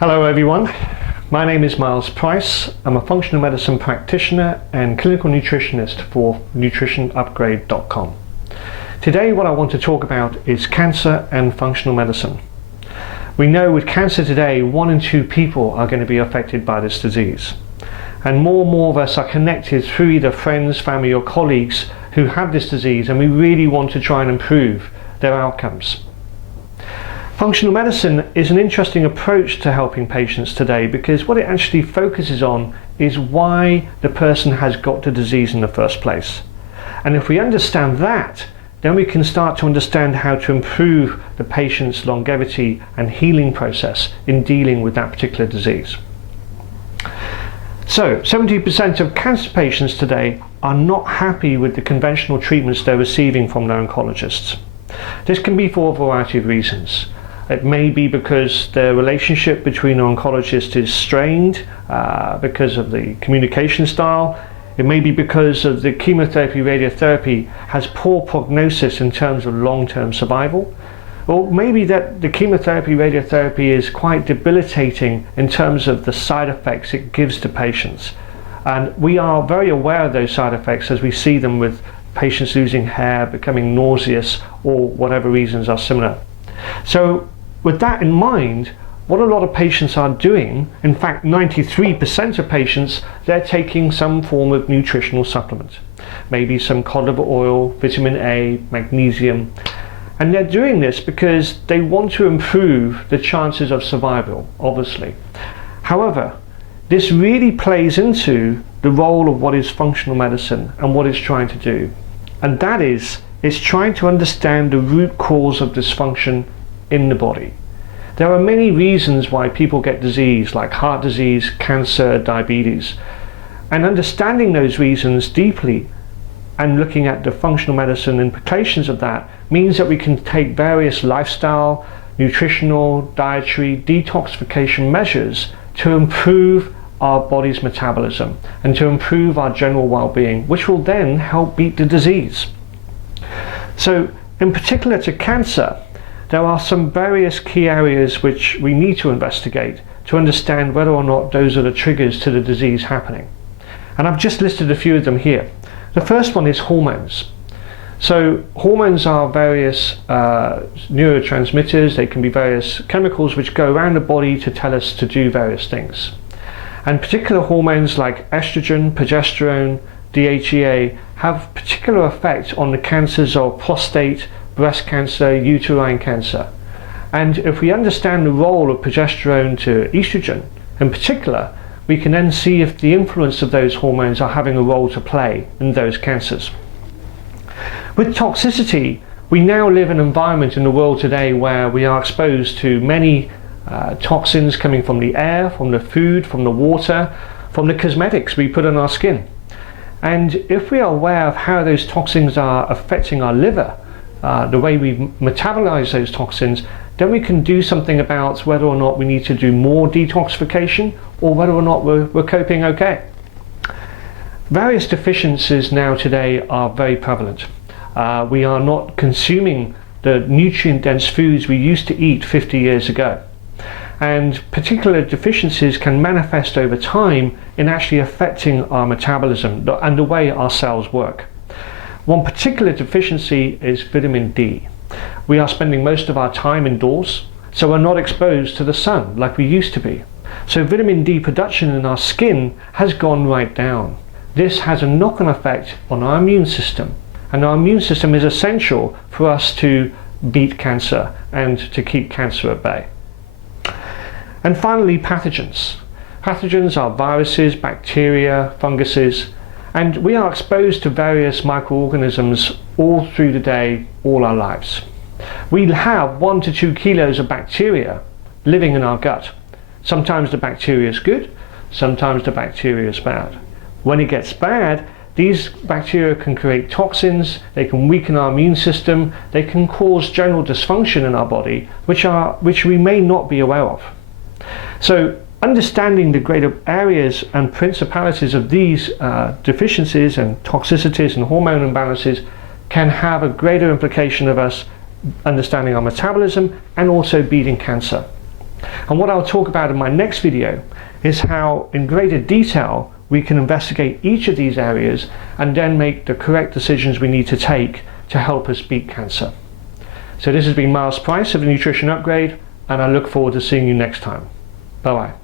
Hello everyone, my name is Miles Price. I'm a functional medicine practitioner and clinical nutritionist for nutritionupgrade.com. Today what I want to talk about is cancer and functional medicine. We know with cancer today, 1 in 2 people are going to be affected by this disease. And more of us are connected through either friends, family or colleagues who have this disease, and we really want to try and improve their outcomes. Functional medicine is an interesting approach to helping patients today because what it actually focuses on is why the person has got the disease in the first place. And if we understand that, then we can start to understand how to improve the patient's longevity and healing process in dealing with that particular disease. So, 70% of cancer patients today are not happy with the conventional treatments they're receiving from their oncologists. This can be for a variety of reasons. It may be because the relationship between an oncologist is strained because of the communication style. It may be because of the chemotherapy, radiotherapy has poor prognosis in terms of long-term survival. Or maybe that the chemotherapy, radiotherapy is quite debilitating in terms of the side effects it gives to patients. And we are very aware of those side effects as we see them with patients losing hair, becoming nauseous, or whatever reasons are similar. So with that in mind, what a lot of patients are doing, in fact 93% of patients, they're taking some form of nutritional supplement. Maybe some cod liver oil, vitamin A, magnesium. And they're doing this because they want to improve the chances of survival, obviously. However, this really plays into the role of what is functional medicine and what it's trying to do. And that is, it's trying to understand the root cause of dysfunction in the body. There are many reasons why people get disease, like heart disease, cancer, diabetes. And understanding those reasons deeply and looking at the functional medicine implications of that means that we can take various lifestyle, nutritional, dietary, detoxification measures to improve our body's metabolism and to improve our general well-being, which will then help beat the disease. So, in particular to cancer, there are some various key areas which we need to investigate to understand whether or not those are the triggers to the disease happening. And I've just listed a few of them here. The first one is hormones. So hormones are various neurotransmitters. They can be various chemicals which go around the body to tell us to do various things. And particular hormones like estrogen, progesterone, DHEA have particular effect on the cancers of prostate, breast cancer, uterine cancer. And if we understand the role of progesterone to estrogen in particular, we can then see if the influence of those hormones are having a role to play in those cancers. With toxicity, we now live in an environment in the world today where we are exposed to many toxins coming from the air, from the food, from the water, from the cosmetics we put on our skin. And if we are aware of how those toxins are affecting our liver, the way we metabolize those toxins, then we can do something about whether or not we need to do more detoxification or whether or not we're coping okay. Various deficiencies now today are very prevalent. We are not consuming the nutrient-dense foods we used to eat 50 years ago. And particular deficiencies can manifest over time in actually affecting our metabolism and the way our cells work. One particular deficiency is vitamin D. We are spending most of our time indoors, so we're not exposed to the sun like we used to be. So vitamin D production in our skin has gone right down. This has a knock-on effect on our immune system, and our immune system is essential for us to beat cancer and to keep cancer at bay. And finally, pathogens. Pathogens are viruses, bacteria, funguses, and we are exposed to various microorganisms all through the day, all our lives. We have 1 to 2 kilos of bacteria living in our gut. Sometimes the bacteria is good, sometimes the bacteria is bad. When it gets bad, these bacteria can create toxins, they can weaken our immune system, they can cause general dysfunction in our body, which we may not be aware of. So understanding the greater areas and principalities of these deficiencies and toxicities and hormone imbalances can have a greater implication of us understanding our metabolism and also beating cancer. And what I'll talk about in my next video is how, in greater detail, we can investigate each of these areas and then make the correct decisions we need to take to help us beat cancer. So this has been Miles Price of the Nutrition Upgrade, and I look forward to seeing you next time. Bye-bye.